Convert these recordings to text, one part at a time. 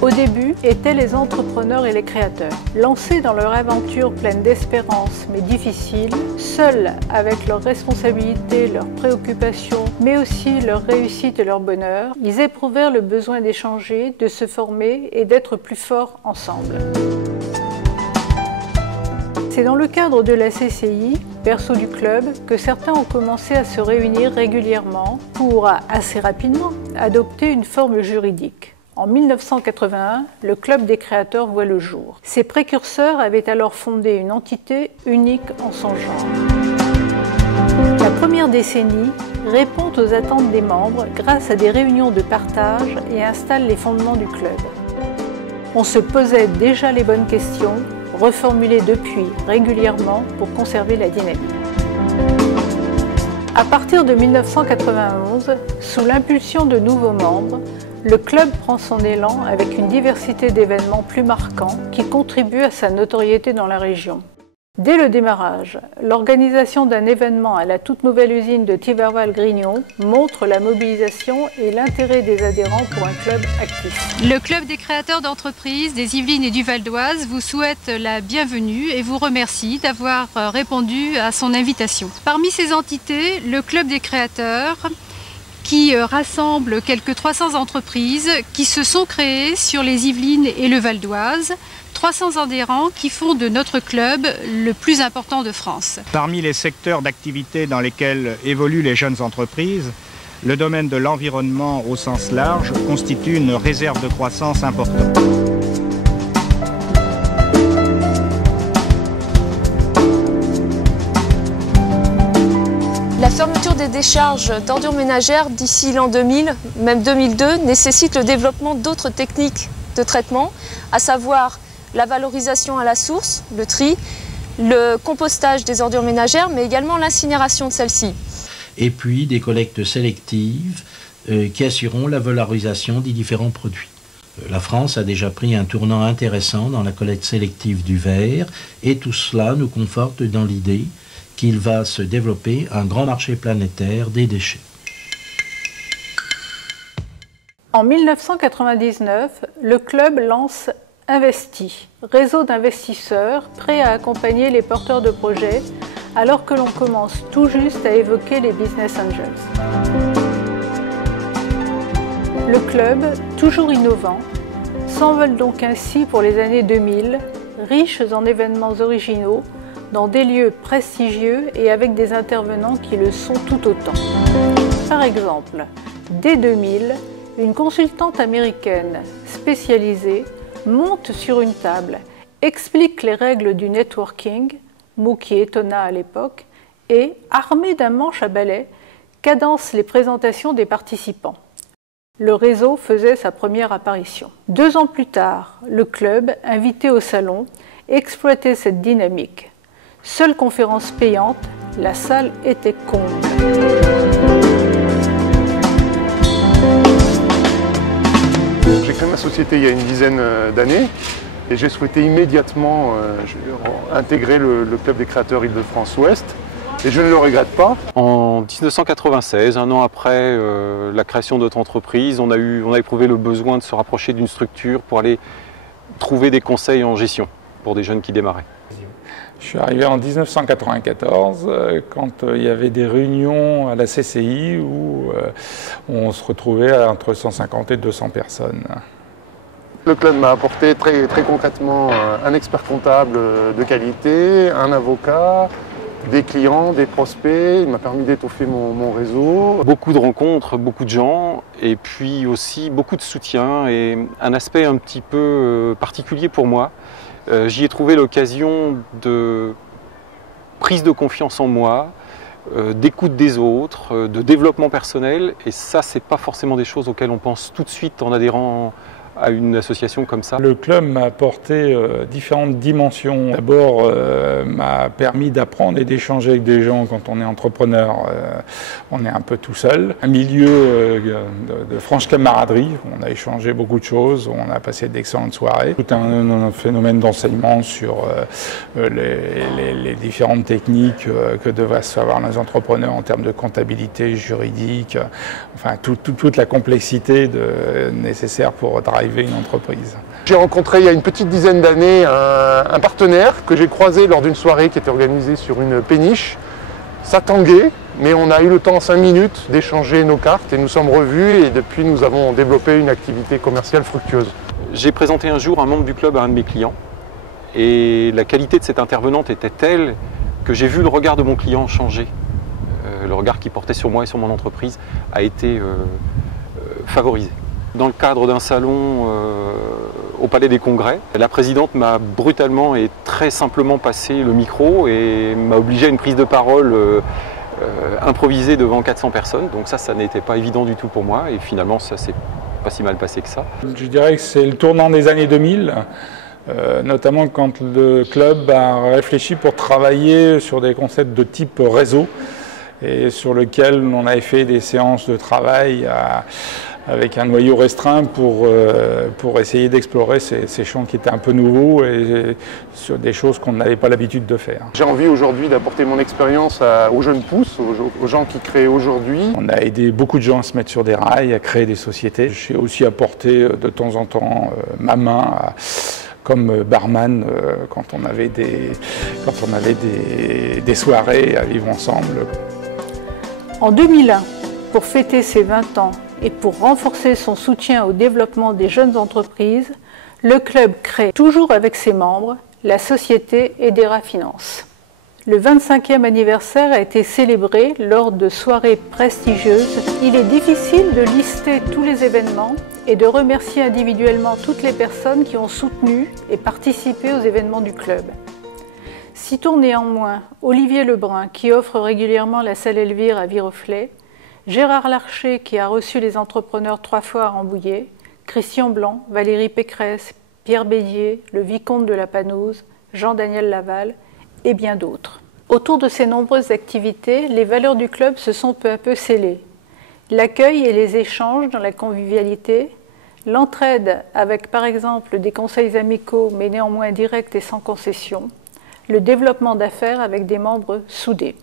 Au début étaient les entrepreneurs et les créateurs. Lancés dans leur aventure pleine d'espérance mais difficile, seuls avec leurs responsabilités, leurs préoccupations, mais aussi leur réussite et leur bonheur, ils éprouvèrent le besoin d'échanger, de se former et d'être plus forts ensemble. C'est dans le cadre de la CCI, berceau du club, que certains ont commencé à se réunir régulièrement pour, assez rapidement, adopter une forme juridique. En 1981, le Club des créateurs voit le jour. Ses précurseurs avaient alors fondé une entité unique en son genre. La première décennie répond aux attentes des membres grâce à des réunions de partage et installe les fondements du club. On se posait déjà les bonnes questions, reformulées depuis régulièrement pour conserver la dynamique. À partir de 1991, sous l'impulsion de nouveaux membres, le club prend son élan avec une diversité d'événements plus marquants qui contribuent à sa notoriété dans la région. Dès le démarrage, l'organisation d'un événement à la toute nouvelle usine de Thiverval-Grignon montre la mobilisation et l'intérêt des adhérents pour un club actif. Le Club des créateurs d'entreprises des Yvelines et du Val d'Oise vous souhaite la bienvenue et vous remercie d'avoir répondu à son invitation. Parmi ces entités, le Club des créateurs qui rassemble quelques 300 entreprises qui se sont créées sur les Yvelines et le Val d'Oise, 300 adhérents qui font de notre club le plus important de France. Parmi les secteurs d'activité dans lesquels évoluent les jeunes entreprises, le domaine de l'environnement au sens large constitue une réserve de croissance importante. La fermeture des décharges d'ordures ménagères d'ici l'an 2000, même 2002, nécessite le développement d'autres techniques de traitement, à savoir la valorisation à la source, le tri, le compostage des ordures ménagères, mais également l'incinération de celles-ci. Et puis des collectes sélectives qui assureront la valorisation des différents produits. La France a déjà pris un tournant intéressant dans la collecte sélective du verre et tout cela nous conforte dans l'idée qu'il va se développer un grand marché planétaire des déchets. En 1999, le club lance Investi, réseau d'investisseurs prêts à accompagner les porteurs de projets alors que l'on commence tout juste à évoquer les business angels. Le club, toujours innovant, s'envole donc ainsi pour les années 2000, riches en événements originaux, dans des lieux prestigieux et avec des intervenants qui le sont tout autant. Par exemple, dès 2000, une consultante américaine spécialisée monte sur une table, explique les règles du networking, mot qui étonna à l'époque, et, armée d'un manche à balai, cadence les présentations des participants. Le réseau faisait sa première apparition. 2 ans plus tard, le club, invité au salon, exploitait cette dynamique. Seule conférence payante, la salle était comble. J'ai créé ma société il y a une dizaine d'années et j'ai souhaité immédiatement intégrer le Club des créateurs Île-de-France-Ouest et je ne le regrette pas. En 1996, un an après la création de notre entreprise, on a éprouvé le besoin de se rapprocher d'une structure pour aller trouver des conseils en gestion pour des jeunes qui démarraient. Je suis arrivé en 1994 quand il y avait des réunions à la CCI où on se retrouvait entre 150 et 200 personnes. Le club m'a apporté très concrètement un expert comptable de qualité, un avocat, des clients, des prospects. Il m'a permis d'étoffer mon réseau. Beaucoup de rencontres, beaucoup de gens et puis aussi beaucoup de soutien et un aspect un petit peu particulier pour moi. J'y ai trouvé l'occasion de prise de confiance en moi, d'écoute des autres, de développement personnel. Et ça, c'est pas forcément des choses auxquelles on pense tout de suite en adhérant à une association comme ça? Le club m'a apporté différentes dimensions. D'abord, m'a permis d'apprendre et d'échanger avec des gens. Quand on est entrepreneur, on est un peu tout seul. Un milieu de franche camaraderie. On a échangé beaucoup de choses, on a passé d'excellentes soirées. Tout un phénomène d'enseignement sur les différentes techniques que devraient savoir les entrepreneurs en termes de comptabilité, juridique, enfin toute la complexité nécessaire pour driver une entreprise. J'ai rencontré il y a une petite dizaine d'années un partenaire que j'ai croisé lors d'une soirée qui était organisée sur une péniche. Ça tanguait, mais on a eu le temps en 5 minutes d'échanger nos cartes et nous sommes revus et depuis nous avons développé une activité commerciale fructueuse. J'ai présenté un jour un membre du club à un de mes clients et la qualité de cette intervenante était telle que j'ai vu le regard de mon client changer. Le regard qu'il portait sur moi et sur mon entreprise a été favorisé. Dans le cadre d'un salon au Palais des Congrès, la présidente m'a brutalement et très simplement passé le micro et m'a obligé à une prise de parole improvisée devant 400 personnes. Donc ça n'était pas évident du tout pour moi et finalement ça s'est pas si mal passé que ça. Je dirais que c'est le tournant des années 2000. Notamment quand le club a réfléchi pour travailler sur des concepts de type réseau et sur lequel on avait fait des séances de travail avec un noyau restreint pour essayer d'explorer ces champs qui étaient un peu nouveaux et sur des choses qu'on n'avait pas l'habitude de faire. J'ai envie aujourd'hui d'apporter mon expérience aux jeunes pousses, aux gens qui créent aujourd'hui. On a aidé beaucoup de gens à se mettre sur des rails, à créer des sociétés. J'ai aussi apporté de temps en temps ma main comme barman quand on avait des soirées à vivre ensemble. En 2001, pour fêter ses 20 ans et pour renforcer son soutien au développement des jeunes entreprises, le club crée, toujours avec ses membres, la société Edera Finance. Le 25e anniversaire a été célébré lors de soirées prestigieuses. Il est difficile de lister tous les événements et de remercier individuellement toutes les personnes qui ont soutenu et participé aux événements du club. Citons néanmoins Olivier Lebrun qui offre régulièrement la salle Elvire à Viroflay, Gérard Larcher qui a reçu les entrepreneurs 3 fois à Rambouillet, Christian Blanc, Valérie Pécresse, Pierre Bédier, le vicomte de la Panouse, Jean-Daniel Laval et bien d'autres. Autour de ces nombreuses activités, les valeurs du club se sont peu à peu scellées. L'accueil et les échanges dans la convivialité, l'entraide avec par exemple des conseils amicaux mais néanmoins directs et sans concession, le développement d'affaires avec des membres soudés.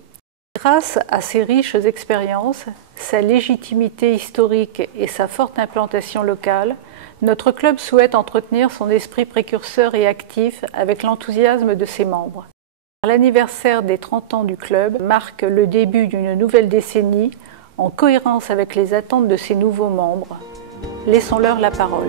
Grâce à ces riches expériences, sa légitimité historique et sa forte implantation locale, notre club souhaite entretenir son esprit précurseur et actif avec l'enthousiasme de ses membres. L'anniversaire des 30 ans du club marque le début d'une nouvelle décennie en cohérence avec les attentes de ses nouveaux membres. Laissons-leur la parole.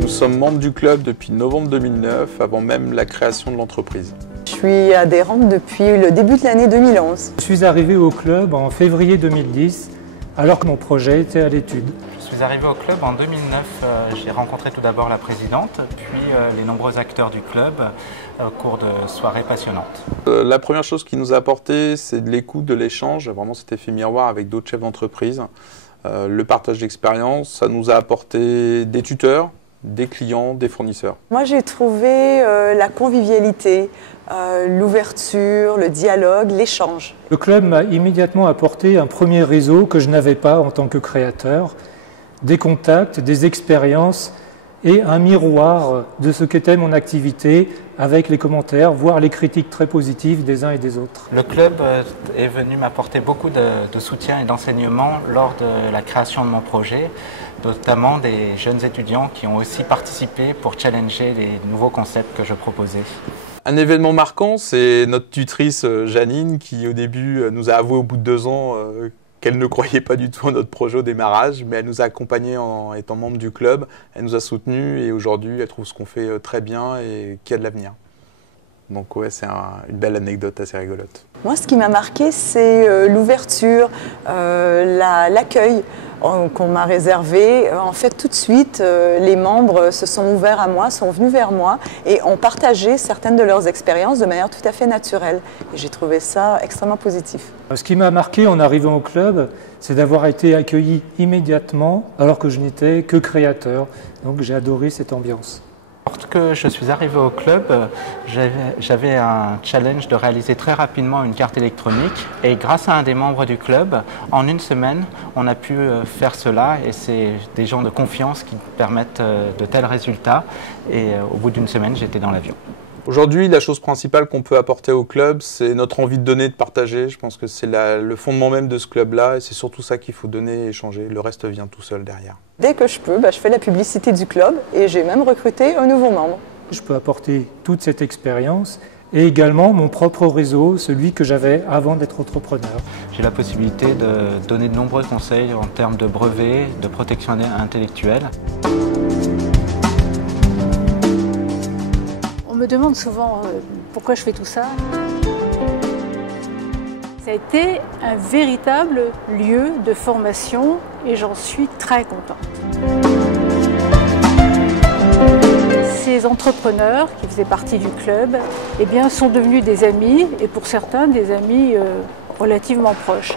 Nous sommes membres du club depuis novembre 2009, avant même la création de l'entreprise. Je suis adhérente depuis le début de l'année 2011. Je suis arrivé au club en février 2010, alors que mon projet était à l'étude. Je suis arrivé au club en 2009. J'ai rencontré tout d'abord la présidente, puis les nombreux acteurs du club au cours de soirées passionnantes. La première chose qui nous a apporté, c'est de l'écoute, de l'échange, vraiment cet effet miroir avec d'autres chefs d'entreprise. Le partage d'expérience, ça nous a apporté des tuteurs, des clients, des fournisseurs. Moi, j'ai trouvé la convivialité, l'ouverture, le dialogue, l'échange. Le club m'a immédiatement apporté un premier réseau que je n'avais pas en tant que créateur, des contacts, des expériences et un miroir de ce qu'était mon activité avec les commentaires, voire les critiques très positives des uns et des autres. Le club est venu m'apporter beaucoup de soutien et d'enseignement lors de la création de mon projet, notamment des jeunes étudiants qui ont aussi participé pour challenger les nouveaux concepts que je proposais. Un événement marquant, c'est notre tutrice Janine qui au début nous a avoué au bout de 2 ans qu'elle ne croyait pas du tout à notre projet au démarrage, mais elle nous a accompagnés en étant membre du club, elle nous a soutenus et aujourd'hui elle trouve ce qu'on fait très bien et qu'il y a de l'avenir. Donc ouais, c'est une belle anecdote assez rigolote. Moi, ce qui m'a marqué, c'est l'ouverture, l'accueil qu'on m'a réservé. En fait, tout de suite, les membres se sont ouverts à moi, sont venus vers moi et ont partagé certaines de leurs expériences de manière tout à fait naturelle. Et j'ai trouvé ça extrêmement positif. Ce qui m'a marqué en arrivant au club, c'est d'avoir été accueilli immédiatement alors que je n'étais que créateur. Donc j'ai adoré cette ambiance. Lorsque je suis arrivé au club, j'avais un challenge de réaliser très rapidement une carte électronique et grâce à un des membres du club, en une semaine, on a pu faire cela et c'est des gens de confiance qui permettent de tels résultats et au bout d'une semaine, j'étais dans l'avion. Aujourd'hui, la chose principale qu'on peut apporter au club, c'est notre envie de donner, de partager. Je pense que c'est le fondement même de ce club-là et c'est surtout ça qu'il faut donner et échanger. Le reste vient tout seul derrière. Dès que je peux, je fais la publicité du club et j'ai même recruté un nouveau membre. Je peux apporter toute cette expérience et également mon propre réseau, celui que j'avais avant d'être entrepreneur. J'ai la possibilité de donner de nombreux conseils en termes de brevets, de protection intellectuelle. On me demande souvent pourquoi je fais tout ça. Ça a été un véritable lieu de formation et j'en suis très contente. Ces entrepreneurs qui faisaient partie du club sont devenus des amis et pour certains des amis relativement proches.